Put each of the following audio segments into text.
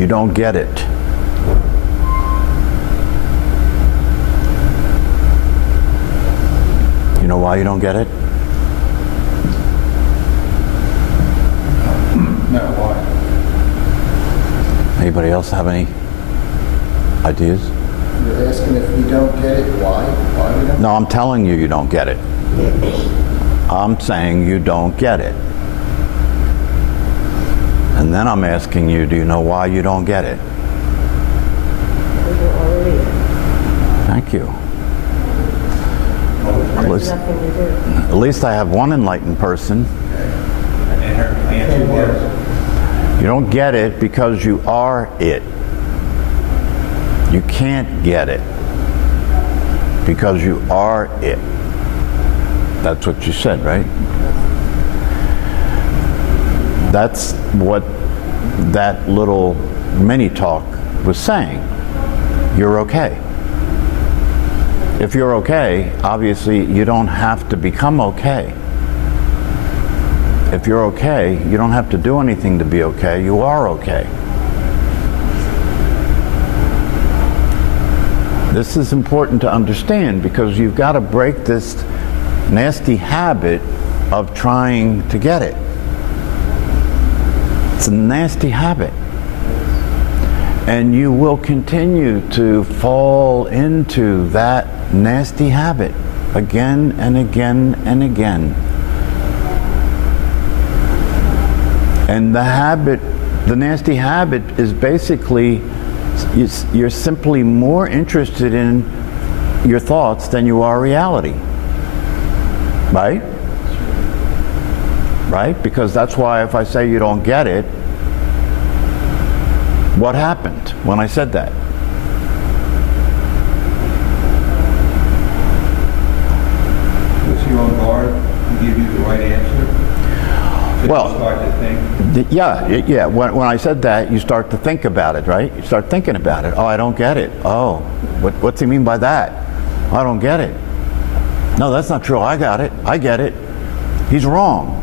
You don't get it. You know why you don't get it? No, why? Anybody else have any ideas? You're asking if we don't get it, why? Why we don't? No, I'm telling you, you don't get it. I'm saying you don't get it. And then I'm asking you, do you know why you don't get it? We're already in. Thank you. At There's least, nothing to do. at least I have one enlightened person. And her answer was, You don't get it because you are it. You can't get it because you are it. That's what you said, right? That's what that little mini talk was saying. You're okay. If you're okay, obviously you don't have to become okay. If you're okay, you don't have to do anything to be okay. You are okay. This is important to understand because you've got to break this nasty habit of trying to get it. It's a nasty habit. And you will continue to fall into that nasty habit again and again and again. And the habit, the nasty habit is basically, you're simply more interested in your thoughts than you are reality. Right? Right? Because that's why if I say you don't get it, what happened when I said that? was he on guard to give you the right answer? So Well, you start to think, Yeah. When I said that, you start to think about it, right? You start thinking about it. Oh, I don't get it. Oh, what's he mean by that? I don't get it. No, that's not true. I got it. I get it. He's wrong.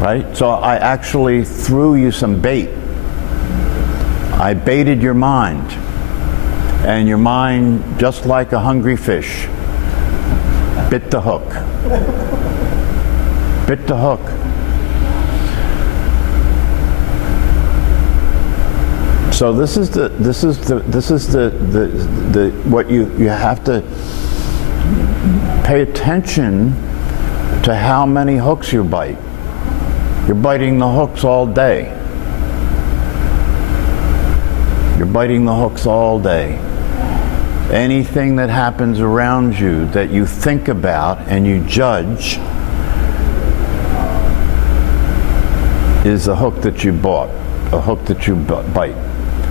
Right? So I actually threw you some bait. I baited your mind. And your mind, just like a hungry fish, bit the hook. Bit the hook. So this is the what you have to pay attention to how many hooks you bite. You're biting the hooks all day. You're biting the hooks all day. Anything that happens around you that you think about and you judge is a hook that you bought, a hook that you bite.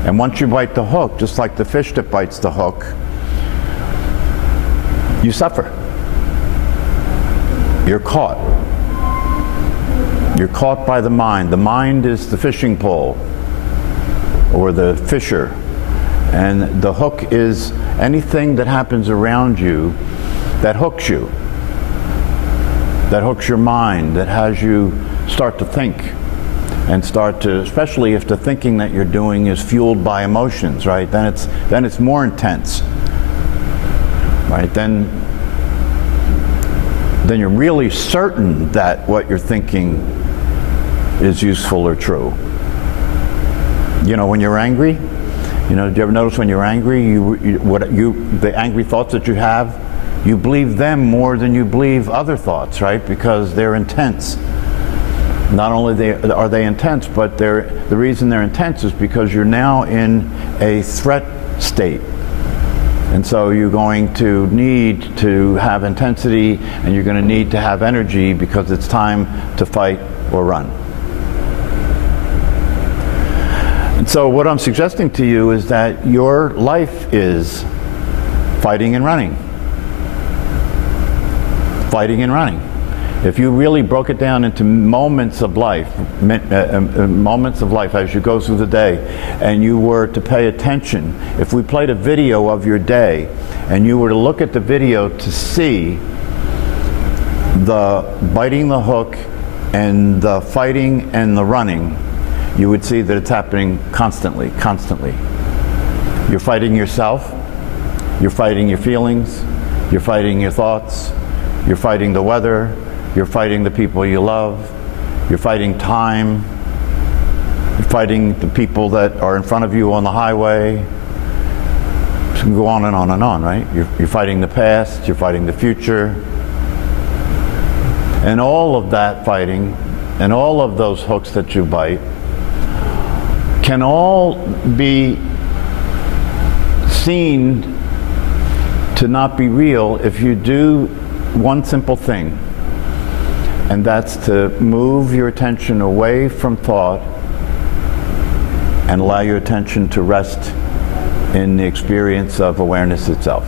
And once you bite the hook, just like the fish that bites the hook, you suffer. You're caught. You're caught by the mind. The mind is the fishing pole or the fisher. And the hook is anything that happens around you that hooks you. That hooks your mind, that has you start to think. And start to, especially if the thinking that you're doing is fueled by emotions, right? Then it's more intense, right? Then you're really certain that what you're thinking is useful or true. You know, when you're angry, you know, do you ever notice when you're angry, the angry thoughts that you have, you believe them more than you believe other thoughts, right? Because they're intense. Not only are they intense, but the reason they're intense is because you're now in a threat state. And so you're going to need to have intensity and you're going to need to have energy because it's time to fight or run. And so what I'm suggesting to you is that your life is fighting and running. Fighting and running. If you really broke it down into moments of life as you go through the day, and you were to pay attention, if we played a video of your day, and you were to look at the video to see the biting the hook and the fighting and the running, you would see that it's happening constantly, constantly. You're fighting yourself, you're fighting your feelings, you're fighting your thoughts, you're fighting the weather, you're fighting the people you love, you're fighting time, you're fighting the people that are in front of you on the highway. You can go on and on and on, right? You're fighting the past, you're fighting the future. And all of that fighting, and all of those hooks that you bite, can all be seen to not be real if you do one simple thing. And that's to move your attention away from thought and allow your attention to rest in the experience of awareness itself,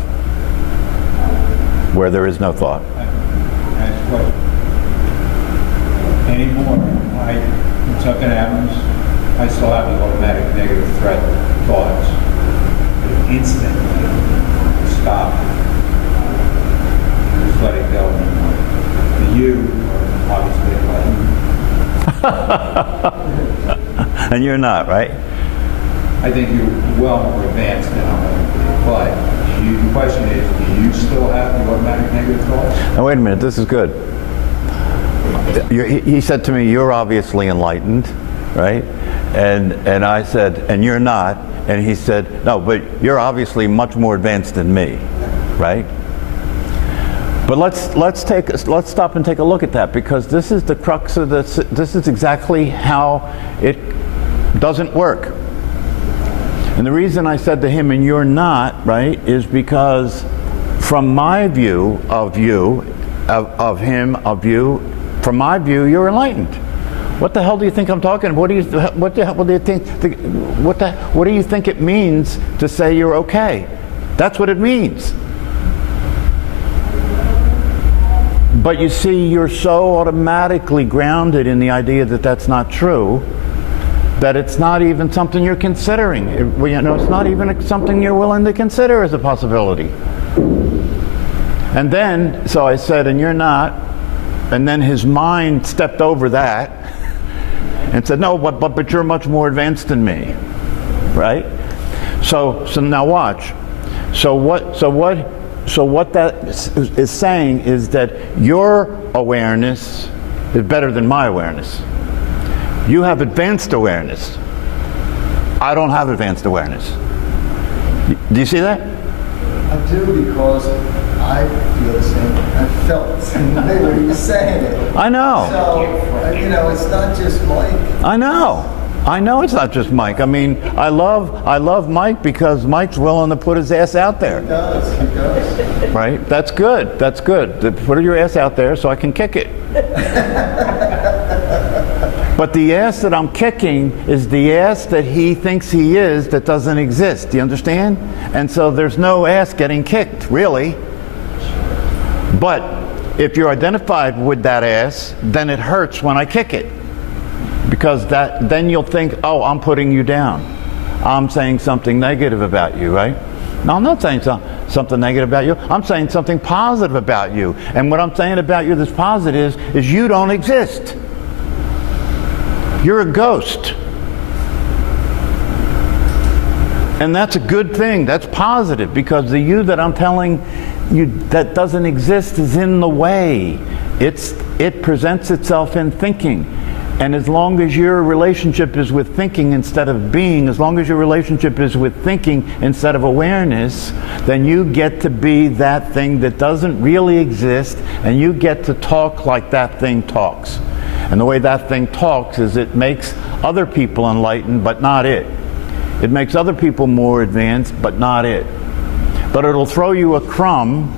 where there is no thought. Next question. Anymore, when something happens, I still have the automatic negative threat thoughts. But instantly, stop. Just let it go anymore. And you are obviously enlightened. And you're not, right? I think you're well more advanced now, but the question is, do you still have the automatic negative thoughts? Now wait a minute, this is good. He said to me, you're obviously enlightened, right? And I said, and you're not. And he said, no, but you're obviously much more advanced than me, right? But let's stop and take a look at that, because this is the crux of this. This is exactly how it doesn't work. And the reason I said to him, and you're not, right, is because from my view of you, of him, of you, from my view, you're enlightened. What the hell do you think I'm talking about? What do you think it means to say you're okay? That's what it means. But you see, you're so automatically grounded in the idea that that's not true, that it's not even something you're considering. It's not even something you're willing to consider as a possibility. And then, so I said, and you're not, and then his mind stepped over that and said, no, but you're much more advanced than me, right? So now watch. So what that is saying is that your awareness is better than my awareness. You have advanced awareness. I don't have advanced awareness. Do you see that? I do, because I feel the same. I felt the same way when he was saying it. I know. So, it's not just Mike. I know it's not just Mike. I mean, I love Mike because Mike's willing to put his ass out there. He does. Right? That's good. That's good. Put your ass out there so I can kick it. But the ass that I'm kicking is the ass that he thinks he is that doesn't exist. Do you understand? And so there's no ass getting kicked, really. But if you're identified with that ass, then it hurts when I kick it. Because then you'll think, oh, I'm putting you down. I'm saying something negative about you, right? No, I'm not saying something negative about you. I'm saying something positive about you. And what I'm saying about you that's positive is you don't exist. You're a ghost. And that's a good thing. That's positive, because the you that I'm telling you that doesn't exist is in the way. It presents itself in thinking. And as long as your relationship is with thinking instead of being, as long as your relationship is with thinking instead of awareness, then you get to be that thing that doesn't really exist, and you get to talk like that thing talks. And the way that thing talks is it makes other people enlightened, but not it. It makes other people more advanced, but not it. But it'll throw you a crumb,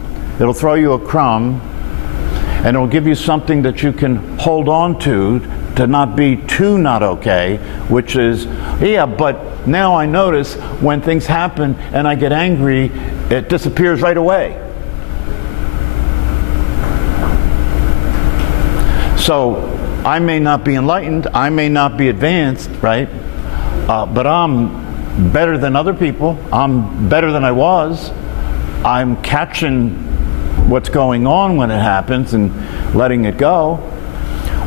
and it'll give you something that you can hold on to not be too not okay, which is, yeah, but now I notice when things happen and I get angry, it disappears right away. So I may not be enlightened, I may not be advanced, right? But I'm better than other people. I'm better than I was. I'm catching what's going on when it happens and letting it go.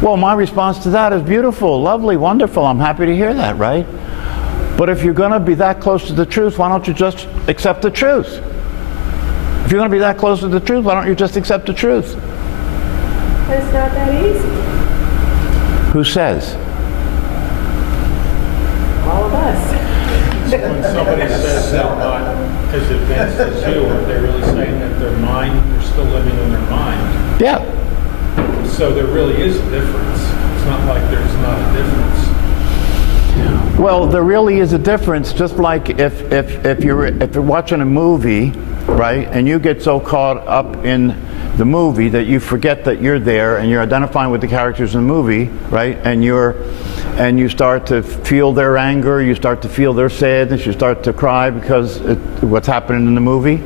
Well, my response to that is beautiful, lovely, wonderful. I'm happy to hear that, right? But if you're going to be that close to the truth, why don't you just accept the truth? If you're going to be that close to the truth, why don't you just accept the truth? It's not that easy. Who says? All of us. When somebody says they're not as advanced as you, are they really saying that their mind, they're still living in their mind? Yeah. So there really is a difference. It's not like there's not a difference. Well, there really is a difference. Just like if you're watching a movie, right, and you get so caught up in the movie that you forget that you're there and you're identifying with the characters in the movie, right, and you start to feel their anger, you start to feel their sadness, you start to cry because what's happening in the movie.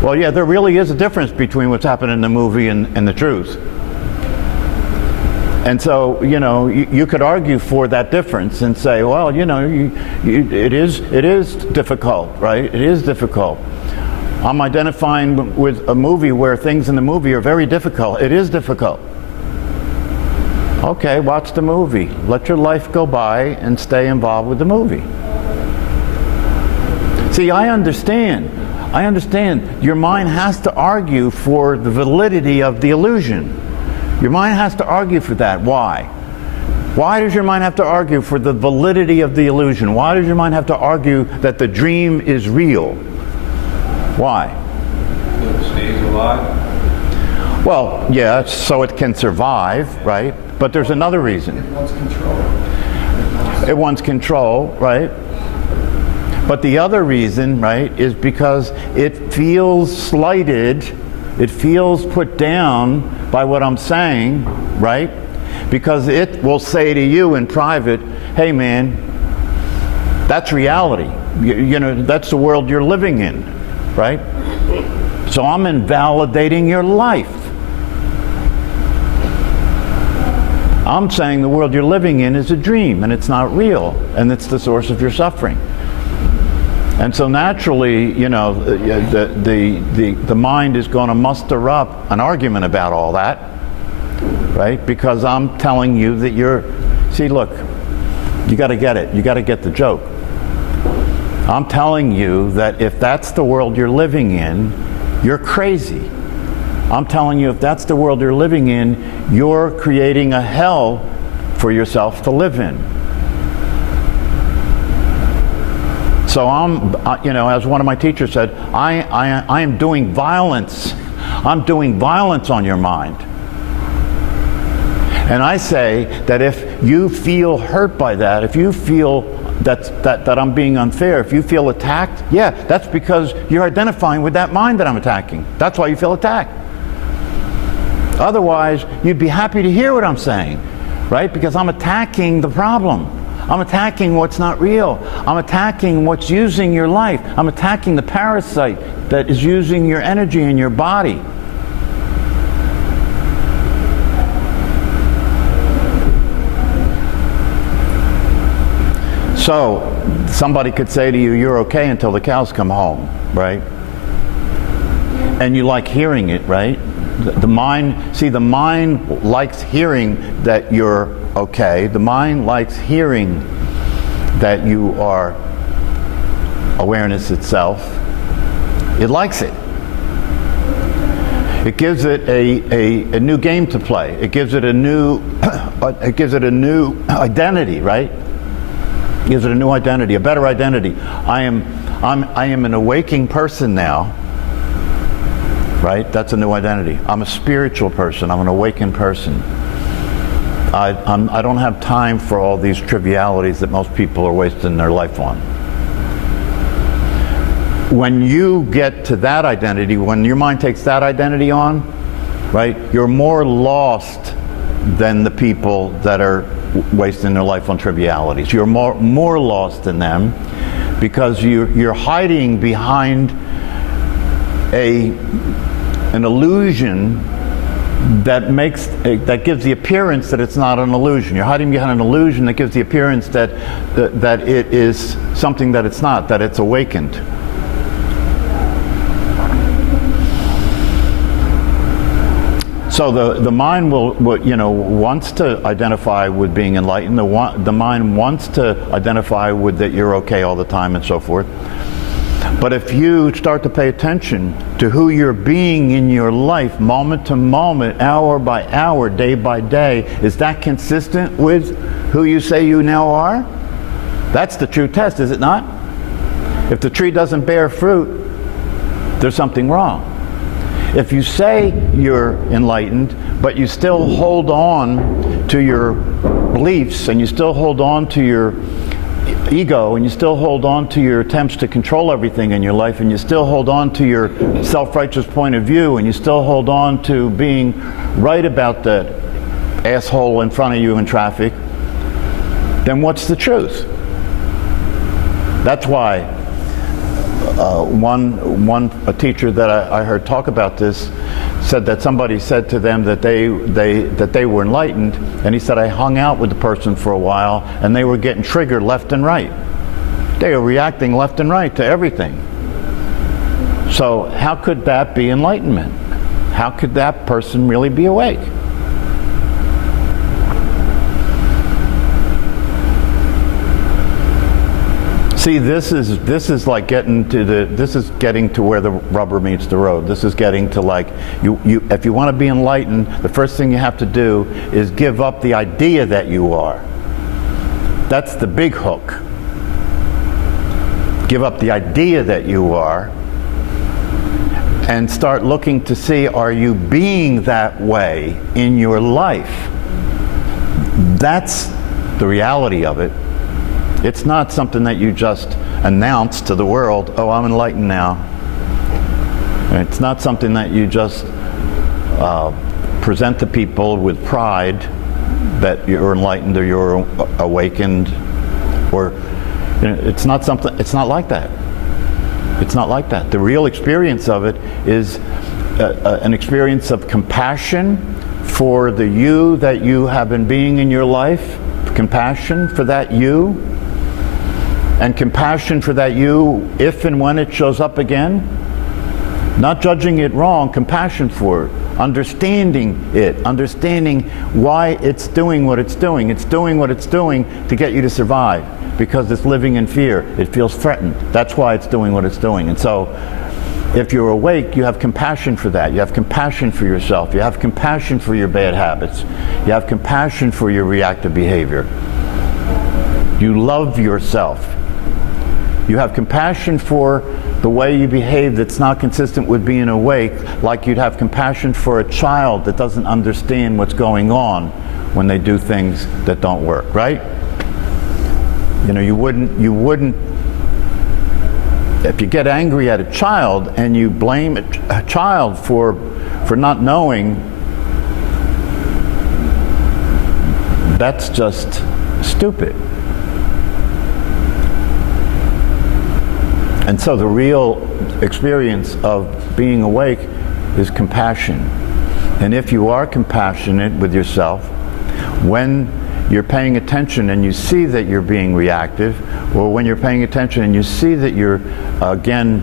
Well, yeah, there really is a difference between what's happening in the movie and the truth. And so, you know, you could argue for that difference and say, well, you know, it is difficult, right? It is difficult. I'm identifying with a movie where things in the movie are very difficult. It is difficult. Okay, watch the movie. Let your life go by and stay involved with the movie. See, I understand. Your mind has to argue for the validity of the illusion. Your mind has to argue for that. Why? Why does your mind have to argue for the validity of the illusion? Why does your mind have to argue that the dream is real? Why? So it stays alive. Well, yeah, so it can survive, right? But there's another reason. It wants control. It wants control, right? But the other reason, right, is because it feels slighted, it feels put down by what I'm saying, right? Because it will say to you in private, hey man, that's reality. You know, that's the world you're living in, right? So I'm invalidating your life. I'm saying the world you're living in is a dream and it's not real and it's the source of your suffering. And so naturally, you know, the mind is going to muster up an argument about all that, right? Because I'm telling you that see, look, you got to get it. You got to get the joke. I'm telling you that if that's the world you're living in, you're crazy. I'm telling you if that's the world you're living in, you're creating a hell for yourself to live in. So you know, as one of my teachers said, I am doing violence. I'm doing violence on your mind. And I say that if you feel hurt by that, if you feel that I'm being unfair, if you feel attacked, yeah, that's because you're identifying with that mind that I'm attacking. That's why you feel attacked. Otherwise, you'd be happy to hear what I'm saying, right? Because I'm attacking the problem. I'm attacking what's not real. I'm attacking what's using your life. I'm attacking the parasite that is using your energy in your body. So, somebody could say to you, you're okay until the cows come home, right? And you like hearing it, right? The mind likes hearing that you're okay. The mind likes hearing that you are awareness itself. It likes it. It gives it a new game to play. It gives it a new identity, right? It gives it a new identity, a better identity. I am an awaking person now. Right? That's a new identity. I'm a spiritual person. I'm an awakened person. I don't have time for all these trivialities that most people are wasting their life on. When you get to that identity, when your mind takes that identity on, right, you're more lost than the people that are wasting their life on trivialities. You're more lost than them because you're hiding behind an illusion that gives the appearance that it's not an illusion. You're hiding behind an illusion that gives the appearance that it is something that it's not, that it's awakened. So the mind will, you know, wants to identify with being enlightened. The mind wants to identify with that you're okay all the time and so forth. But if you start to pay attention to who you're being in your life, moment to moment, hour by hour, day by day, is that consistent with who you say you now are? That's the true test, is it not? If the tree doesn't bear fruit, there's something wrong. If you say you're enlightened, but you still hold on to your beliefs, and you still hold on to your ego, and you still hold on to your attempts to control everything in your life, and you still hold on to your self-righteous point of view, and you still hold on to being right about the asshole in front of you in traffic, then what's the truth? That's why a teacher that I heard talk about this said that somebody said to them that they were enlightened, and he said, I hung out with the person for a while and they were getting triggered left and right. They were reacting left and right to everything. So how could that be enlightenment? How could that person really be awake? See, this is like getting to where the rubber meets the road. This is getting to, like, if you want to be enlightened, the first thing you have to do is give up the idea that you are. That's the big hook. Give up the idea that you are and start looking to see, are you being that way in your life? That's the reality of it. It's not something that you just announce to the world, oh, I'm enlightened now. It's not something that you just present to people with pride that you're enlightened or you're awakened, or it's not like that. It's not like that. The real experience of it is an experience of compassion for the you that you have been being in your life, compassion for that you, and compassion for that you if and when it shows up again. Not judging it wrong, compassion for it, understanding why it's doing what it's doing. It's doing what it's doing to get you to survive, because it's living in fear. It feels threatened. That's why it's doing what it's doing. And so if you're awake, you have compassion for that. You have compassion for yourself. You have compassion for your bad habits. You have compassion for your reactive behavior. You love yourself. You have compassion for the way you behave that's not consistent with being awake, like you'd have compassion for a child that doesn't understand what's going on when they do things that don't work, right? You know, you wouldn't, if you get angry at a child and you blame a child for not knowing, that's just stupid. And so the real experience of being awake is compassion. And if you are compassionate with yourself, when you're paying attention and you see that you're being reactive, or when you're paying attention and you see that you're, again,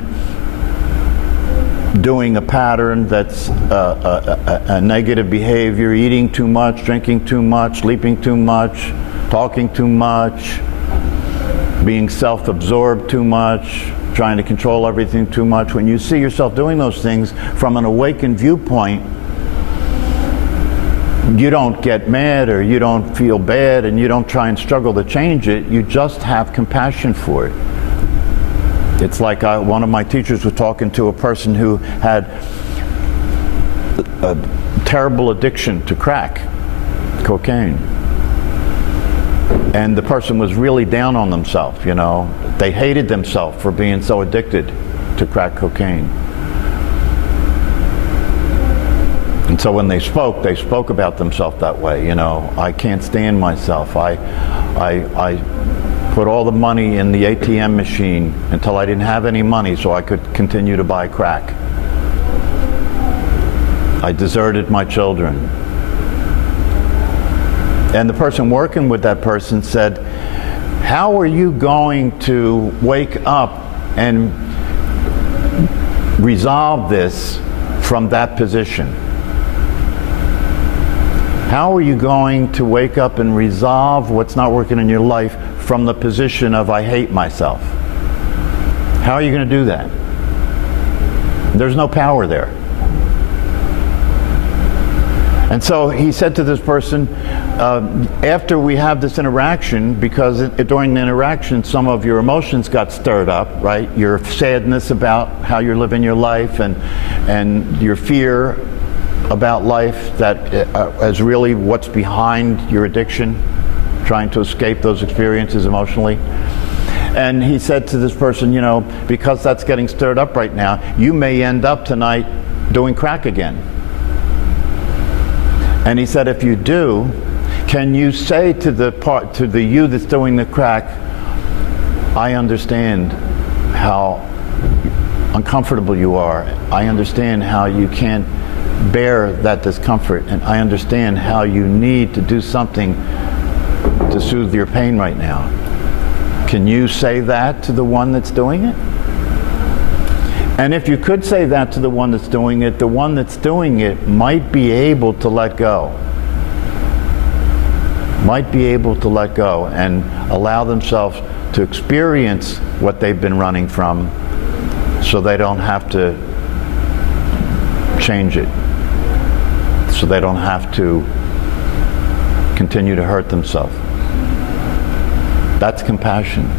doing a pattern that's a negative behavior, eating too much, drinking too much, sleeping too much, talking too much, being self-absorbed too much, trying to control everything too much. When you see yourself doing those things from an awakened viewpoint, you don't get mad or you don't feel bad and you don't try and struggle to change it. You just have compassion for it. It's like one of my teachers was talking to a person who had a terrible addiction to crack cocaine. And the person was really down on themselves, you know. They hated themselves for being so addicted to crack cocaine. And so when they spoke about themselves that way, you know. I can't stand myself. I put all the money in the ATM machine until I didn't have any money so I could continue to buy crack. I deserted my children. And the person working with that person said, how are you going to wake up and resolve this from that position? How are you going to wake up and resolve what's not working in your life from the position of I hate myself? How are you going to do that? There's no power there. And so he said to this person, after we have this interaction, because during the interaction some of your emotions got stirred up, right? Your sadness about how you're living your life and your fear about life that is really what's behind your addiction, trying to escape those experiences emotionally. And he said to this person, you know, because that's getting stirred up right now, you may end up tonight doing crack again. And he said, if you do, can you say to the you that's doing the crack, I understand how uncomfortable you are. I understand how you can't bear that discomfort, and I understand how you need to do something to soothe your pain right now. Can you say that to the one that's doing it? And if you could say that to the one that's doing it, the one that's doing it might be able to let go. Might be able to let go and allow themselves to experience what they've been running from, so they don't have to change it. So they don't have to continue to hurt themselves. That's compassion.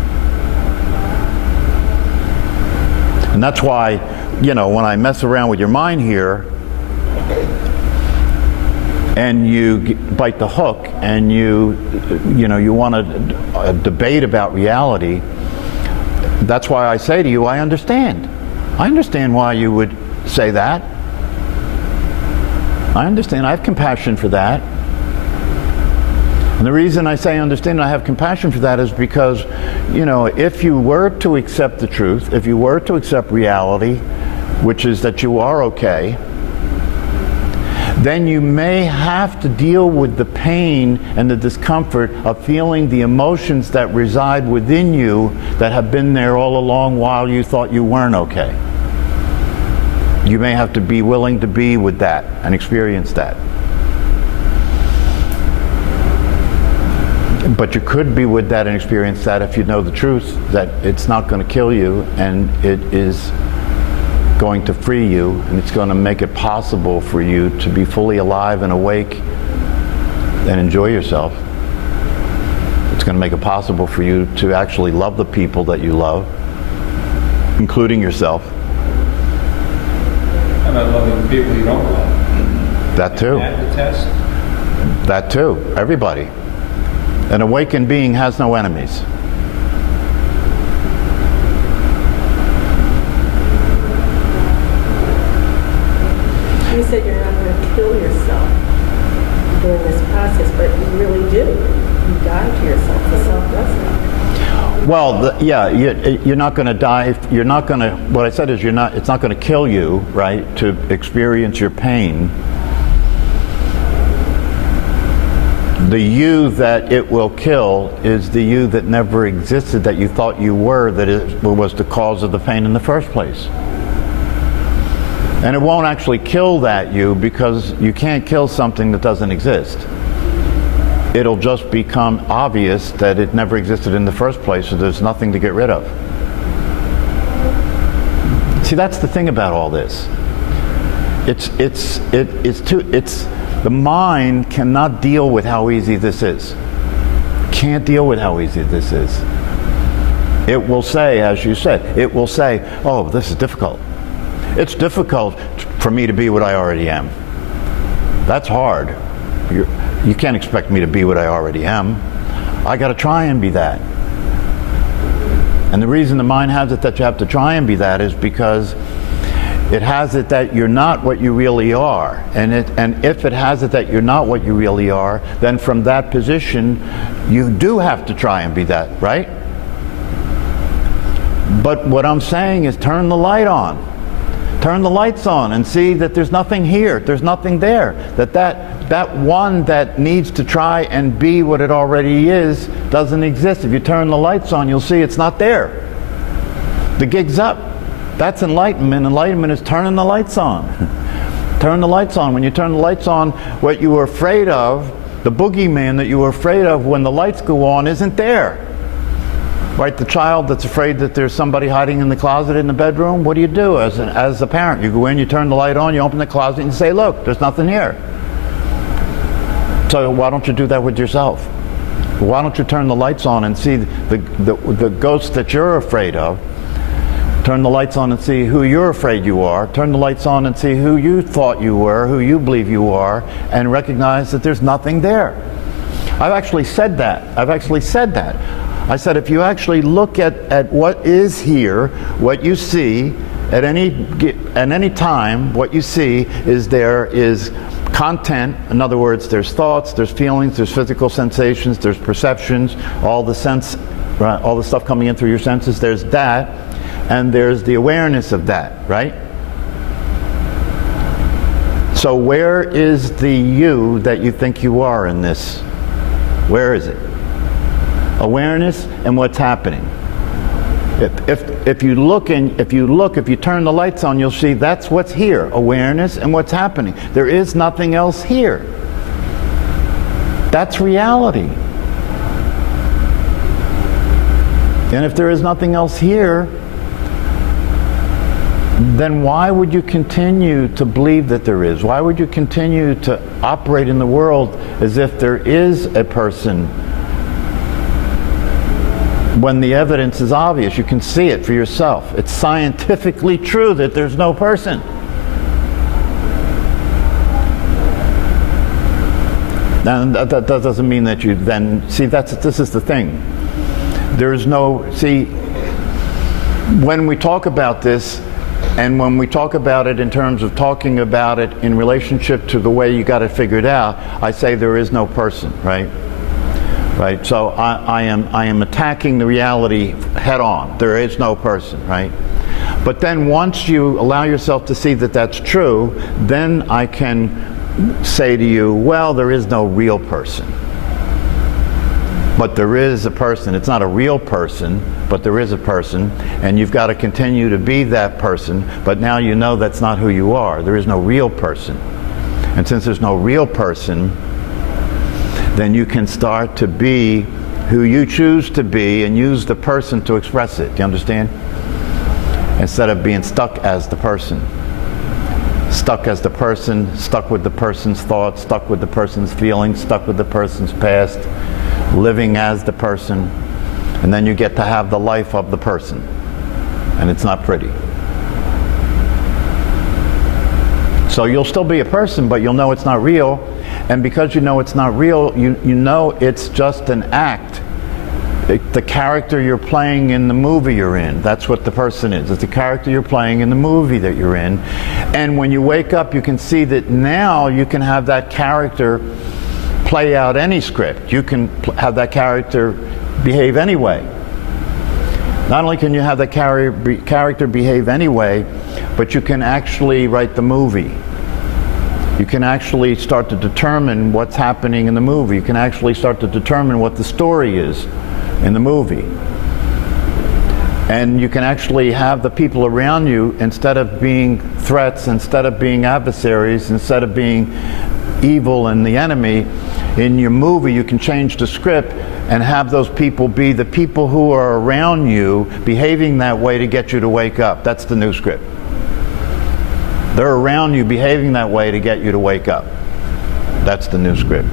And that's why, you know, when I mess around with your mind here and you bite the hook and you want to debate about reality, that's why I say to you, I understand. I understand why you would say that. I understand. I have compassion for that. And the reason I say understand and I have compassion for that is because, you know, if you were to accept the truth, if you were to accept reality, which is that you are okay, then you may have to deal with the pain and the discomfort of feeling the emotions that reside within you that have been there all along while you thought you weren't okay. You may have to be willing to be with that and experience that. But you could be with that and experience that if you know the truth, that it's not going to kill you and it is going to free you, and it's going to make it possible for you to be fully alive and awake and enjoy yourself. It's going to make it possible for you to actually love the people that you love, including yourself. How about loving the people you don't love? That too. Is that the test? That too. Everybody. An awakened being has no enemies. You said you're not going to kill yourself during this process, but you really do. You die to yourself. The self does that. Well, you're not going to die. You're not going to. What I said is, it's not going to kill you, right? To experience your pain. The you that it will kill is the you that never existed, that you thought you were, that it was the cause of the pain in the first place. And it won't actually kill that you, because you can't kill something that doesn't exist. It'll just become obvious that it never existed in the first place, so there's nothing to get rid of. See, that's the thing about all this. The mind cannot deal with how easy this is. Can't deal with how easy this is. It will say, as you said, it will say, oh, this is difficult. It's difficult for me to be what I already am. That's hard. You can't expect me to be what I already am. I got to try and be that. And the reason the mind has it that you have to try and be that is because it has it that you're not what you really are. And if it has it that you're not what you really are, then from that position, you do have to try and be that, right? But what I'm saying is turn the light on. Turn the lights on and see that there's nothing here, there's nothing there. That one that needs to try and be what it already is doesn't exist. If you turn the lights on, you'll see it's not there. The gig's up. That's enlightenment. Enlightenment is turning the lights on. Turn the lights on. When you turn the lights on, what you were afraid of, the boogeyman that you were afraid of when the lights go on isn't there. Right, the child that's afraid that there's somebody hiding in the closet in the bedroom, what do you do as a parent? You go in, you turn the light on, you open the closet and you say, look, there's nothing here. So why don't you do that with yourself? Why don't you turn the lights on and see the ghost that you're afraid of? Turn the lights on and see who you're afraid you are. Turn the lights on and see who you thought you were, who you believe you are, and recognize that there's nothing there. I've actually said that. I said if you actually look at what is here, what you see, at any time, what you see is there is content. In other words, there's thoughts, there's feelings, there's physical sensations, there's perceptions, all the stuff coming in through your senses, there's that. And there's the awareness of that, right? So where is the you that you think you are in this? Where is it? Awareness and what's happening. If you turn the lights on, you'll see that's what's here. Awareness and what's happening. There is nothing else here. That's reality. And if there is nothing else here, then why would you continue to believe that there is? Why would you continue to operate in the world as if there is a person when the evidence is obvious? You can see it for yourself. It's scientifically true that there's no person. Now, that doesn't mean that you then... See, this is the thing. There's no... See, when we talk about this, and when we talk about it in terms of talking about it in relationship to the way you got it figured out, I say there is no person, right? Right. So I am attacking the reality head on. There is no person, right? But then once you allow yourself to see that that's true, then I can say to you, well, there is no real person. But there is a person. It's not a real person, but there is a person, and you've got to continue to be that person, but now you know that's not who you are. There is no real person. And since there's no real person, then you can start to be who you choose to be and use the person to express it. Do you understand? Instead of being stuck as the person. Stuck as the person, stuck with the person's thoughts, stuck with the person's feelings, stuck with the person's past, living as the person, and then you get to have the life of the person, and it's not pretty. So you'll still be a person, but you'll know it's not real, and because you know it's not real, you know it's just an act. The character you're playing in the movie you're in, that's what the person is. It's the character you're playing in the movie that you're in, and when you wake up you can see that now you can have that character play out any script. You can have that character behave anyway. Not only can you have that character behave anyway, but you can actually write the movie. You can actually start to determine what's happening in the movie. You can actually start to determine what the story is in the movie. And you can actually have the people around you, instead of being threats, instead of being adversaries, instead of being evil and the enemy, in your movie you can change the script and have those people be the people who are around you behaving that way to get you to wake up. That's the new script. They're around you behaving that way to get you to wake up. That's the new script.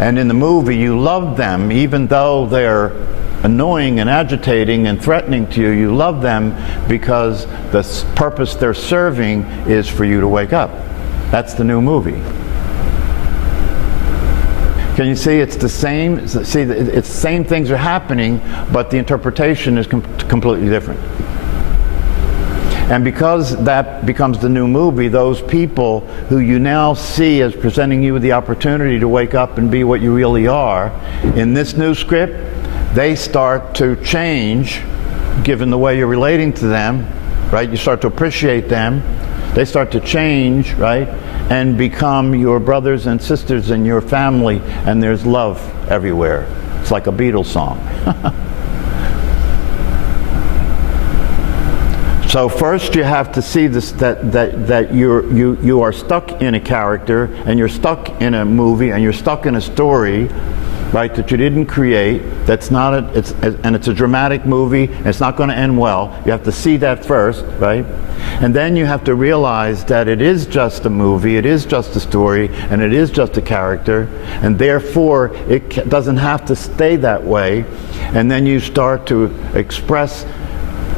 And in the movie you love them even though they're annoying and agitating and threatening to you. You love them because the purpose they're serving is for you to wake up. That's the new movie. Can you see it's the same? See, it's the same things are happening, but the interpretation is completely different. And because that becomes the new movie, those people who you now see as presenting you with the opportunity to wake up and be what you really are, in this new script, they start to change given the way you're relating to them, right? You start to appreciate them. They start to change, right? And become your brothers and sisters in your family, and there's love everywhere. It's like a Beatles song. So first you have to see this, that you are stuck in a character, and you're stuck in a movie, and you're stuck in a story, right, that you didn't create. That's not it's a dramatic movie, and it's not going to end well. You have to see that first, right? And then you have to realize that it is just a movie, it is just a story, and it is just a character, and therefore it doesn't have to stay that way. And then you start to express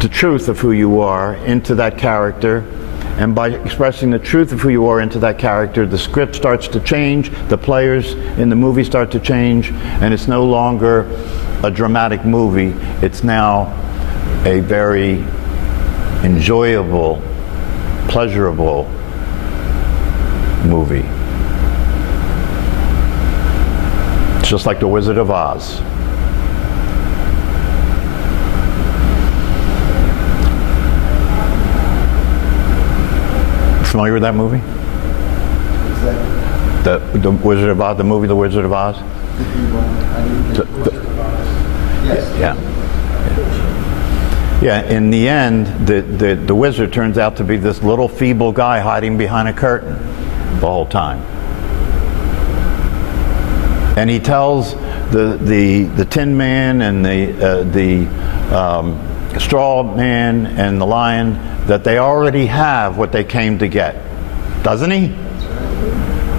the truth of who you are into that character, and by expressing the truth of who you are into that character, the script starts to change, the players in the movie start to change, and it's no longer a dramatic movie, it's now a very enjoyable, pleasurable movie. It's just like The Wizard of Oz. Familiar with that movie? Exactly. The Wizard of Oz, the movie The Wizard of Oz? Yes. Yeah. Yeah, in the end, the wizard turns out to be this little feeble guy hiding behind a curtain the whole time. And he tells the Tin Man and the Straw Man and the Lion that they already have what they came to get. Doesn't he?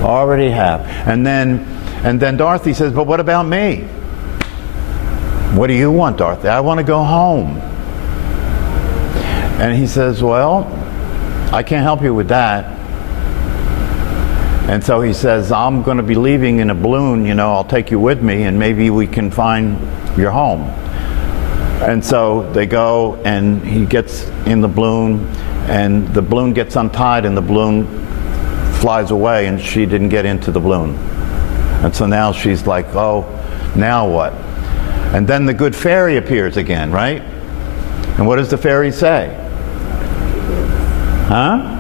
Already have. And then Dorothy says, but what about me? What do you want, Dorothy? I want to go home. And he says, well, I can't help you with that. And so he says, I'm going to be leaving in a balloon, you know, I'll take you with me and maybe we can find your home. And so they go and he gets in the balloon and the balloon gets untied and the balloon flies away and she didn't get into the balloon. And so now she's like, oh, now what? And then the good fairy appears again, right? And what does the fairy say? Huh?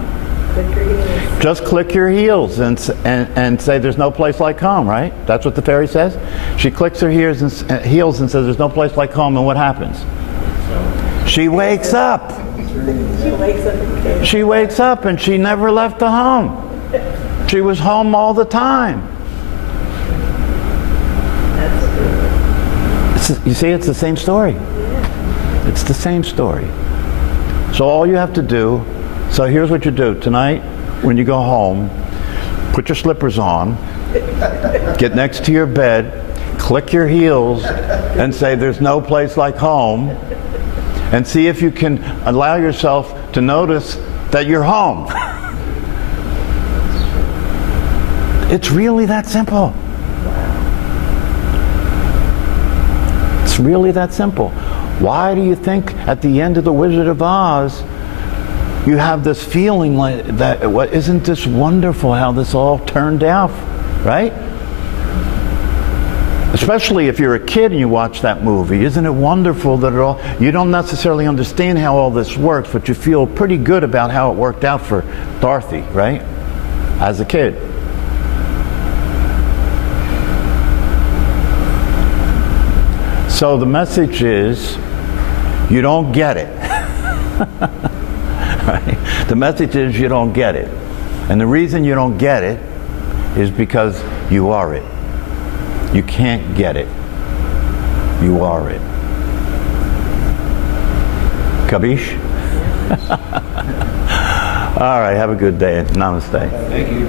Just click your heels and say there's no place like home, right? That's what the fairy says. She clicks her heels and says there's no place like home, and what happens? She wakes up. She wakes up and she never left the home. She was home all the time. You see, it's the same story. It's the same story. So all you have to do, so here's what you do. Tonight, when you go home, put your slippers on, get next to your bed, click your heels, and say there's no place like home, and see if you can allow yourself to notice that you're home. It's really that simple. It's really that simple. Why do you think at the end of The Wizard of Oz you have this feeling like that, isn't this wonderful how this all turned out, right? Especially if you're a kid and you watch that movie. Isn't it wonderful that you don't necessarily understand how all this works, but you feel pretty good about how it worked out for Dorothy, right? As a kid. So the message is, you don't get it. Right? The message is you don't get it. And the reason you don't get it is because you are it. You can't get it. You are it. Kabish? All right, have a good day. Namaste. Thank you.